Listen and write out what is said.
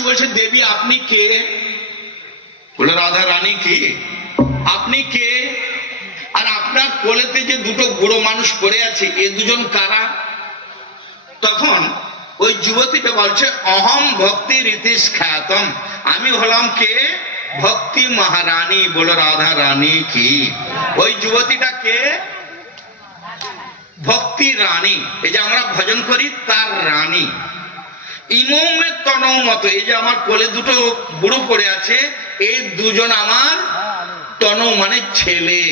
এসে বলছে, দেবী আপনি কে? বলে, রাধা রানী কি? আপনি কে? আর আপনার কোলেতে যে দুটো বুড়ো মানুষ পড়ে আছে, এ দুজন কারা? তখন ওই যুবতীটা বলছে, অহম ভক্তি রীতিশ খ্যাতম, আমি হলাম কে? ভক্তি মহারানী। বলো, রাধা রানী কি? ওই যুবতীটা কে? ভক্তি রানী। এই যে আমরা ভজন করি তার রানী। ইমৌমের তনৌ মতো, এই যে আমার কোলে দুটো বুড়ো পড়ে আছে, এই দুজন আমার তনৌ মানে ছেলে।